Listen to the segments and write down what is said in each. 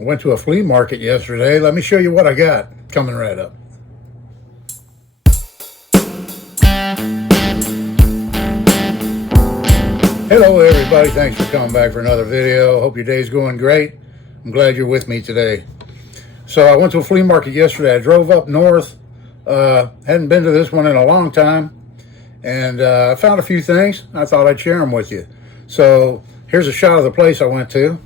I went to a flea market yesterday. Let me show you what I got. Coming right up. Hello everybody, thanks for coming back for another video. Hope your day's going great. I'm glad you're with me today. So I went to a flea market yesterday. I drove up north. Hadn't been to this one in a long time. And I found a few things. I thought I'd share them with you. So here's a shot of the place I went to.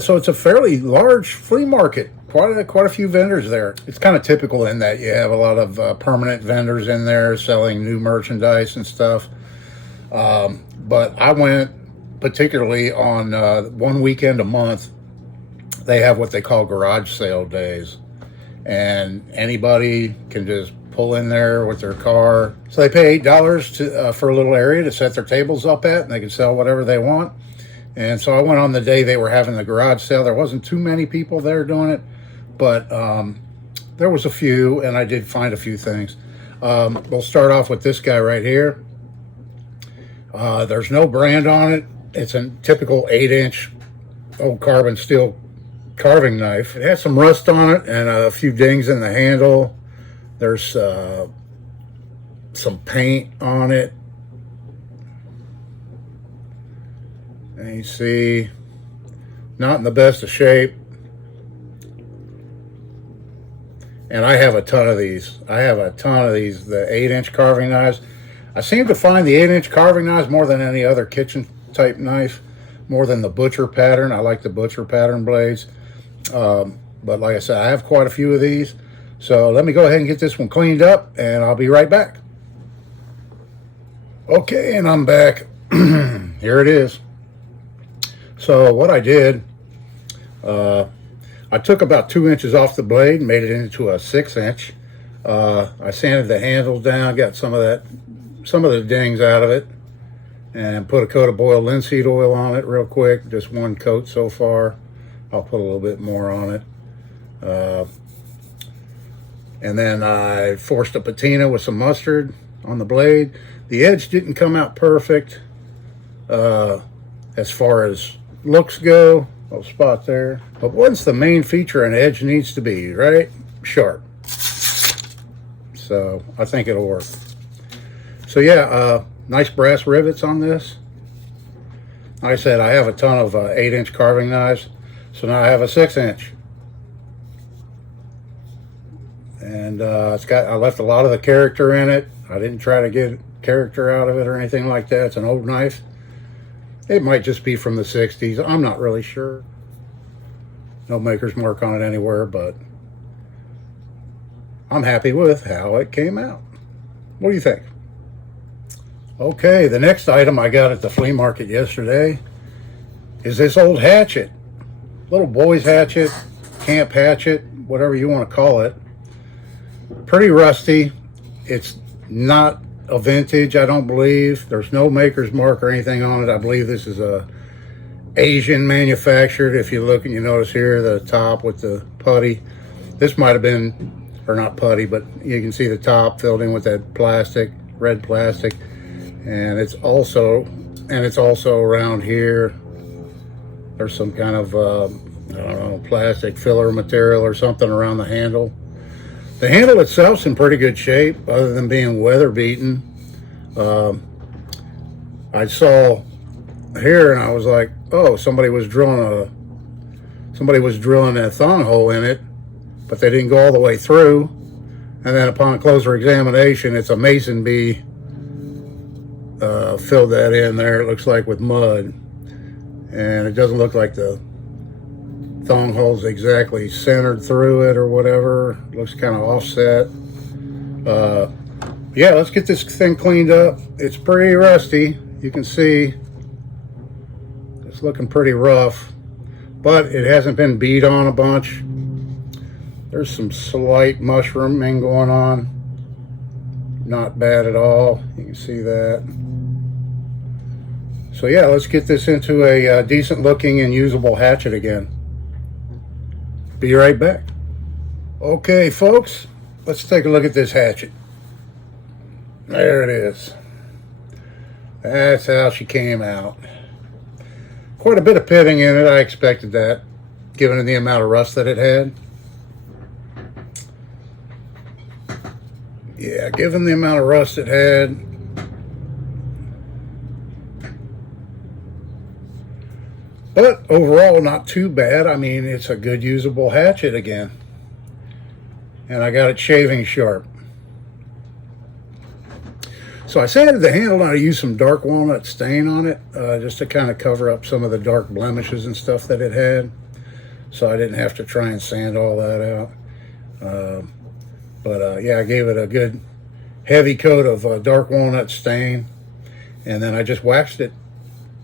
So it's a fairly large flea market. Quite a few vendors there. It's kind of typical in that you have a lot of permanent vendors in there selling new merchandise and stuff. But I went particularly on 1 weekend a month. They have what they call garage sale days, and anybody can just pull in there with their car. So they pay $8 for a little area to set their tables up at, and they can sell whatever they want. And so I went on the day they were having the garage sale. There wasn't too many people there doing it, but there was a few, and I did find a few things. We'll start off with this guy right here. There's no brand on it. It's a typical 8-inch old carbon steel carving knife. It has some rust on it and a few dings in the handle. There's some paint on it. And you see, not in the best of shape. And I have a ton of these. The 8-inch carving knives. I seem to find the 8-inch carving knives more than any other kitchen type knife, more than the butcher pattern. I like the butcher pattern blades. But like I said, I have quite a few of these. So let me go ahead and get this one cleaned up, and I'll be right back. Okay, and I'm back. Here it is. So what I did, I took about 2 inches off the blade and made it into a 6-inch. I sanded the handles down, got some of the dings out of it, and put a coat of boiled linseed oil on it real quick. Just one coat so far. I'll put a little bit more on it. And then I forced a patina with some mustard on the blade. The edge didn't come out perfect as far as looks go. Little spot there. But what's the main feature an edge needs to be, right? Sharp. So I think it'll work. So yeah, nice brass rivets on this. Like I said, I have a ton of 8-inch carving knives. So now I have a 6-inch. And I left a lot of the character in it. I didn't try to get character out of it or anything like that. It's an old knife. It might just be from the 60s. I'm not really sure. No maker's mark on it anywhere, but I'm happy with how it came out. What do you think? Okay, the next item I got at the flea market yesterday is this old hatchet. Little boy's hatchet, camp hatchet, whatever you want to call it. Pretty rusty. It's not a vintage, I don't believe. There's no maker's mark or anything on it. I believe this is a Asian manufactured. If you look and you notice here the top with the putty, this might have been or not putty, but you can see the top filled in with that plastic, red plastic. And it's also around here. There's some kind of, I don't know, plastic filler material or something around the handle. The handle itself's in pretty good shape, other than being weather beaten. I saw here and I was like, oh, somebody was drilling a thong hole in it, but they didn't go all the way through. And then upon closer examination, it's a mason bee filled that in there, it looks like, with mud. And it doesn't look like the thong hole's exactly centered through it or whatever. It looks kind of offset. Yeah, let's get this thing cleaned up. It's pretty rusty. You can see it's looking pretty rough, but it hasn't been beat on a bunch. There's some slight mushrooming going on. Not bad at all. You can see that. So yeah, let's get this into a decent looking and usable hatchet again. Be right back. Okay, folks, let's take a look at this hatchet. There it is. That's how she came out. Quite a bit of pitting in it. I expected that, given the amount of rust that it had. Yeah, given the amount of rust it had. But overall, not too bad. I mean, it's a good usable hatchet again. And I got it shaving sharp. So I sanded the handle and I used some dark walnut stain on it, just to kind of cover up some of the dark blemishes and stuff that it had. So I didn't have to try and sand all that out. Yeah, I gave it a good heavy coat of dark walnut stain. And then I just waxed it.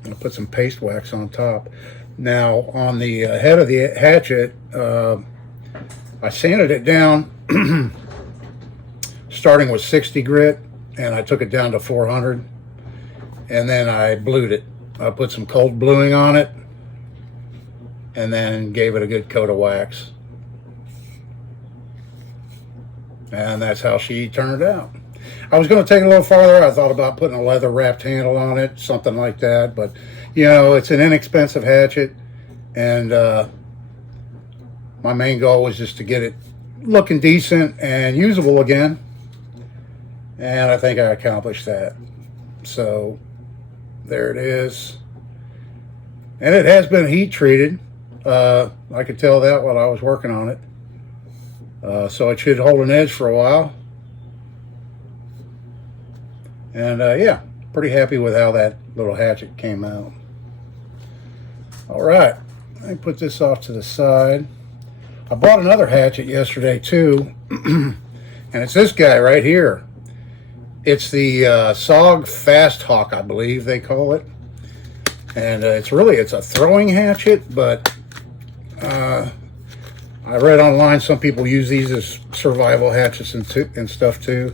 I put some paste wax on top. Now, on the head of the hatchet, I sanded it down, starting with 60 grit. And I took it down to 400, and then I blued it. I put some cold bluing on it, and then gave it a good coat of wax. And that's how she turned out. I was going to take it a little farther. I thought about putting a leather wrapped handle on it, something like that. But, you know, it's an inexpensive hatchet, and my main goal was just to get it looking decent and usable again. And I think I accomplished that. So there it is. And it has been heat treated. I could tell that while I was working on it. So it should hold an edge for a while. And yeah, pretty happy with how that little hatchet came out. All right, let me put this off to the side. I bought another hatchet yesterday too. And it's this guy right here. It's the SOG FastHawk, I believe they call it. And it's a throwing hatchet, but I read online some people use these as survival hatchets and stuff too.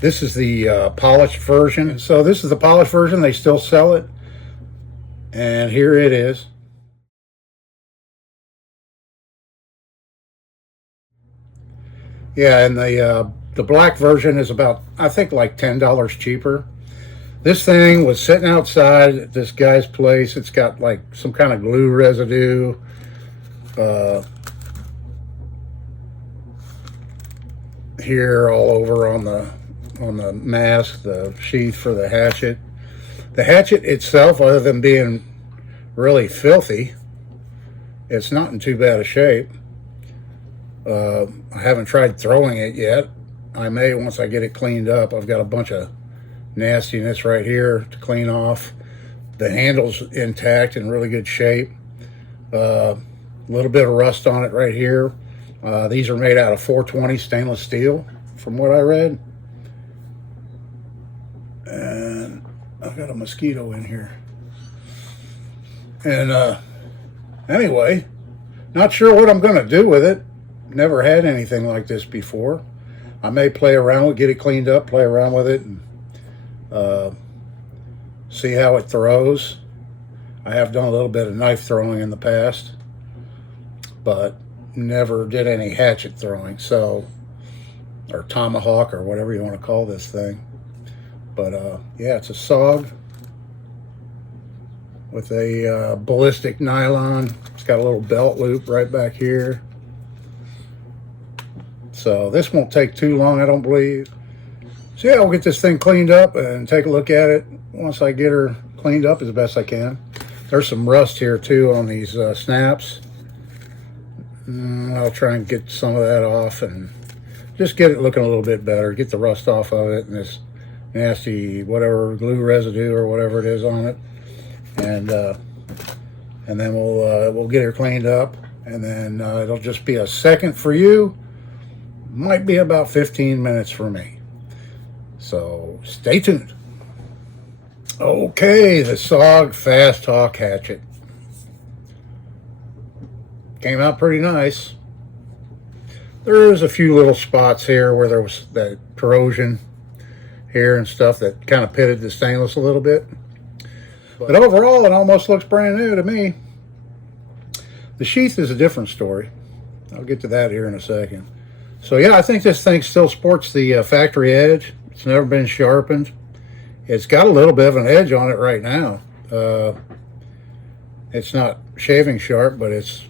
This is the polished version. So this is the polished version. They still sell it. And here it is. Yeah, and the black version is about, I think, like $10 cheaper. This thing was sitting outside at this guy's place. It's got like some kind of glue residue. Here all over on the mask, the sheath for the hatchet. The hatchet itself, other than being really filthy, it's not in too bad a shape. I haven't tried throwing it yet. I may once I get it cleaned up. I've got a bunch of nastiness right here to clean off. The handle's intact, in really good shape. A little bit of rust on it right here. These are made out of 420 stainless steel, from what I read. And I've got a mosquito in here. And anyway, not sure what I'm going to do with it. Never had anything like this before. I may play around with, get it cleaned up, play around with it, and see how it throws. I have done a little bit of knife throwing in the past, but never did any hatchet throwing. So or tomahawk, or whatever you want to call this thing. But yeah, it's a SOG with a ballistic nylon. It's got a little belt loop right back here. So this won't take too long, I don't believe. So yeah, I'll get this thing cleaned up and take a look at it once I get her cleaned up as best I can. There's some rust here too on these snaps. I'll try and get some of that off and just get it looking a little bit better. Get the rust off of it and this nasty whatever glue residue or whatever it is on it, and then we'll get her cleaned up, and then it'll just be a second for you. Might be about 15 minutes for me. So stay tuned. Okay, the SOG FastHawk hatchet. Came out pretty nice. There's a few little spots here where there was that corrosion here and stuff that kind of pitted the stainless a little bit. But overall, it almost looks brand new to me. The sheath is a different story. I'll get to that here in a second. So yeah, I think this thing still sports the factory edge. It's never been sharpened. It's got a little bit of an edge on it right now. It's not shaving sharp, but it's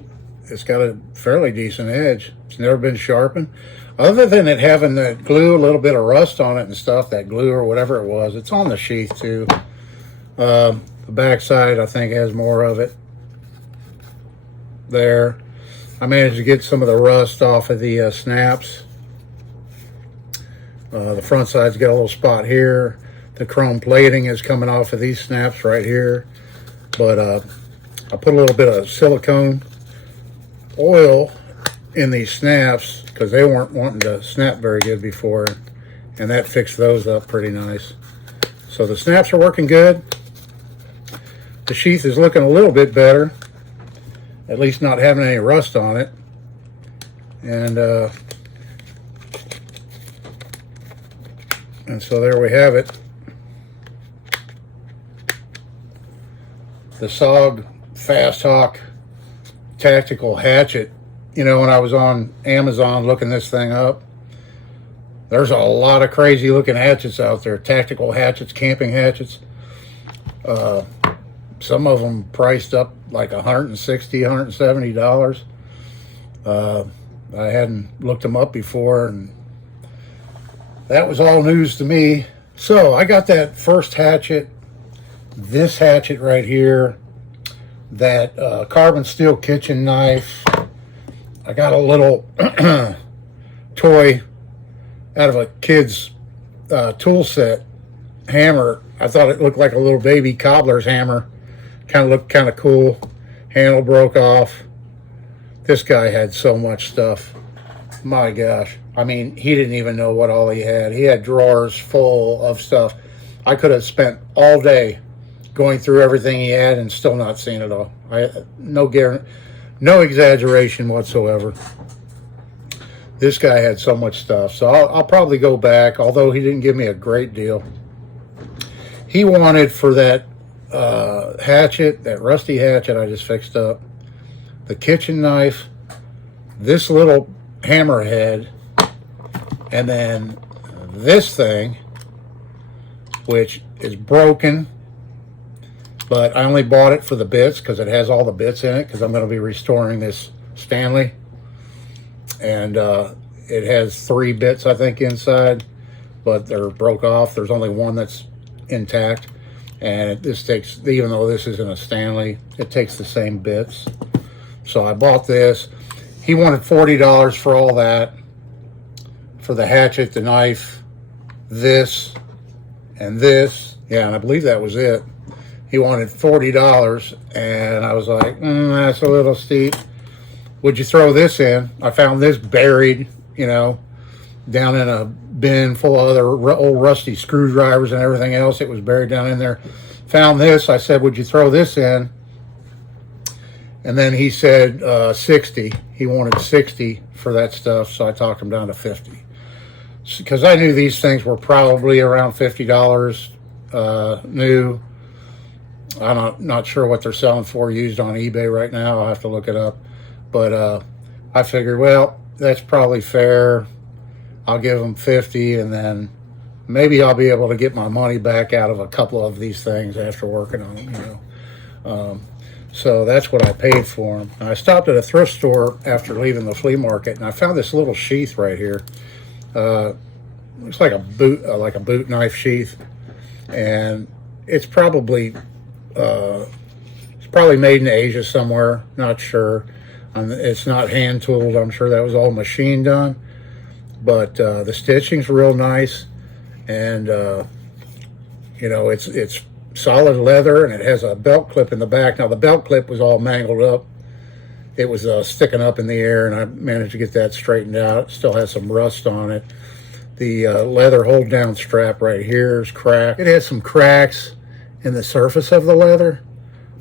got a fairly decent edge. It's never been sharpened. Other than it having that glue, a little bit of rust on it and stuff, that glue or whatever it was. It's on the sheath too. The backside, I think, has more of it there. I managed to get some of the rust off of the snaps. The front side's got a little spot here. The chrome plating is coming off of these snaps right here. But I put a little bit of silicone oil in these snaps because they weren't wanting to snap very good before, and that fixed those up pretty nice. So the snaps are working good. The sheath is looking a little bit better, at least not having any rust on it. And so there we have it. The SOG FastHawk tactical hatchet. You know, when I was on Amazon looking this thing up, there's a lot of crazy looking hatchets out there. Tactical hatchets, camping hatchets. Some of them priced up like $160, $170. I hadn't looked them up before, and that was all news to me. So I got that first hatchet, this hatchet right here, that carbon steel kitchen knife. I got a little toy out of a kid's tool set hammer. I thought it looked like a little baby cobbler's hammer. Kind of looked kind of cool. Handle broke off. This guy had so much stuff. My gosh. I mean, he didn't even know what all he had. He had drawers full of stuff. I could have spent all day going through everything he had and still not seen it all. No exaggeration whatsoever. This guy had so much stuff. So I'll probably go back, although he didn't give me a great deal. He wanted for that hatchet, that rusty hatchet I just fixed up, the kitchen knife, this little hammerhead, and then this thing, which is broken, but I only bought it for the bits because it has all the bits in it, because I'm going to be restoring this Stanley, and it has 3 bits I think inside, but they're broke off. There's only one that's intact, and this takes, even though this isn't a Stanley, it takes the same bits. So I bought this. He wanted $40 for all that, for the hatchet, the knife, this, and this. Yeah, and I believe that was it. He wanted $40, and I was like, that's a little steep. Would you throw this in? I found this buried, you know, down in a bin full of other old rusty screwdrivers and everything else. It was buried down in there. Found this. I said, would you throw this in? And then he said 60. He wanted 60 for that stuff, so I talked him down to 50. Because I knew these things were probably around $50 new. I'm not sure what they're selling for used on eBay right now. I'll have to look it up. But I figured, well, that's probably fair. I'll give them 50, and then maybe I'll be able to get my money back out of a couple of these things after working on them, you know. So that's what I paid for them. And I stopped at a thrift store after leaving the flea market, and I found this little sheath right here. Looks like a boot knife sheath, and it's probably made in Asia somewhere. Not sure. It's not hand tooled. I'm sure that was all machine done, but the stitching's real nice, and you know, it's solid leather, and it has a belt clip in the back. Now the belt clip was all mangled up. It was sticking up in the air, and I managed to get that straightened out. It still has some rust on it. The leather hold down strap right here is cracked. It has some cracks in the surface of the leather,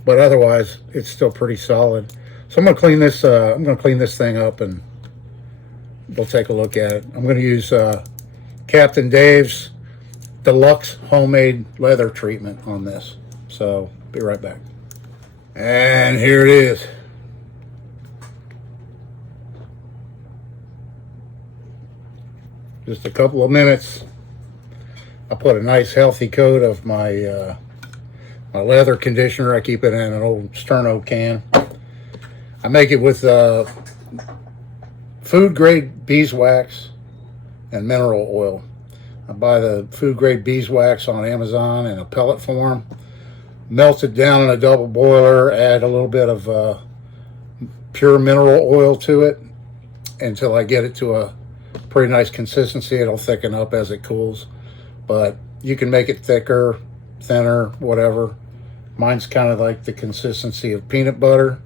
but otherwise it's still pretty solid. So I'm gonna clean this. I'm gonna clean this thing up, and we'll take a look at it. I'm gonna use Captain Dave's deluxe homemade leather treatment on this. So be right back. And here it is. Just a couple of minutes. I put a nice healthy coat of my my leather conditioner. I keep it in an old Sterno can. I make it with food grade beeswax and mineral oil. I buy the food grade beeswax on Amazon in a pellet form, melt it down in a double boiler, add a little bit of pure mineral oil to it until I get it to a pretty nice consistency. It'll thicken up as it cools, but you can make it thicker, thinner, whatever. Mine's kind of like the consistency of peanut butter.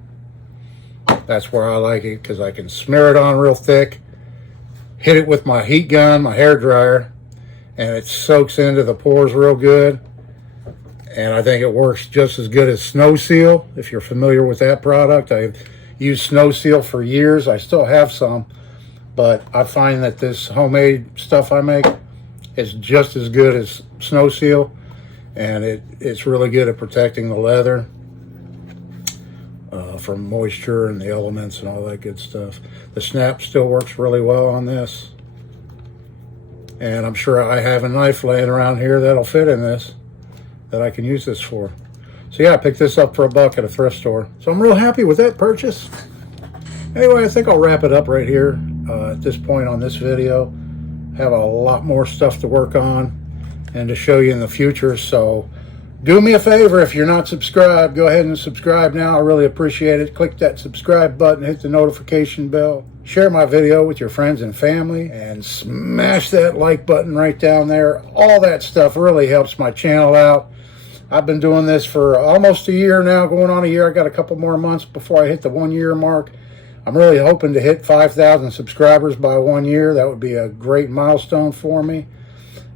That's where I like it, because I can smear it on real thick, hit it with my heat gun, my hair dryer, and it soaks into the pores real good. And I think it works just as good as Snow Seal, if you're familiar with that product. I've used Snow Seal for years. I still have some, but I find that this homemade stuff I make is just as good as Snow Seal, and it's really good at protecting the leather from moisture and the elements and all that good stuff. The snap still works really well on this, and I'm sure I have a knife laying around here that'll fit in this, that I can use this for. So yeah, I picked this up for $1 at a thrift store, so I'm real happy with that purchase. Anyway, I think I'll wrap it up right here at this point on this video. Have a lot more stuff to work on and to show you in the future, so do me a favor, if you're not subscribed, go ahead and subscribe now. I really appreciate it. Click that subscribe button, hit the notification bell, share my video with your friends and family, and smash that like button right down there. All that stuff really helps my channel out. I've been doing this for almost a year now, going on a year. I got a couple more months before I hit the 1 year mark. I'm really hoping to hit 5,000 subscribers by 1 year. That would be a great milestone for me,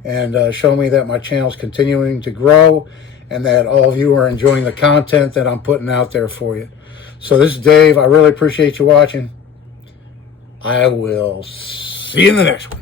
and show me that my channel's continuing to grow and that all of you are enjoying the content that I'm putting out there for you. So this is Dave. I really appreciate you watching. I will see you in the next one.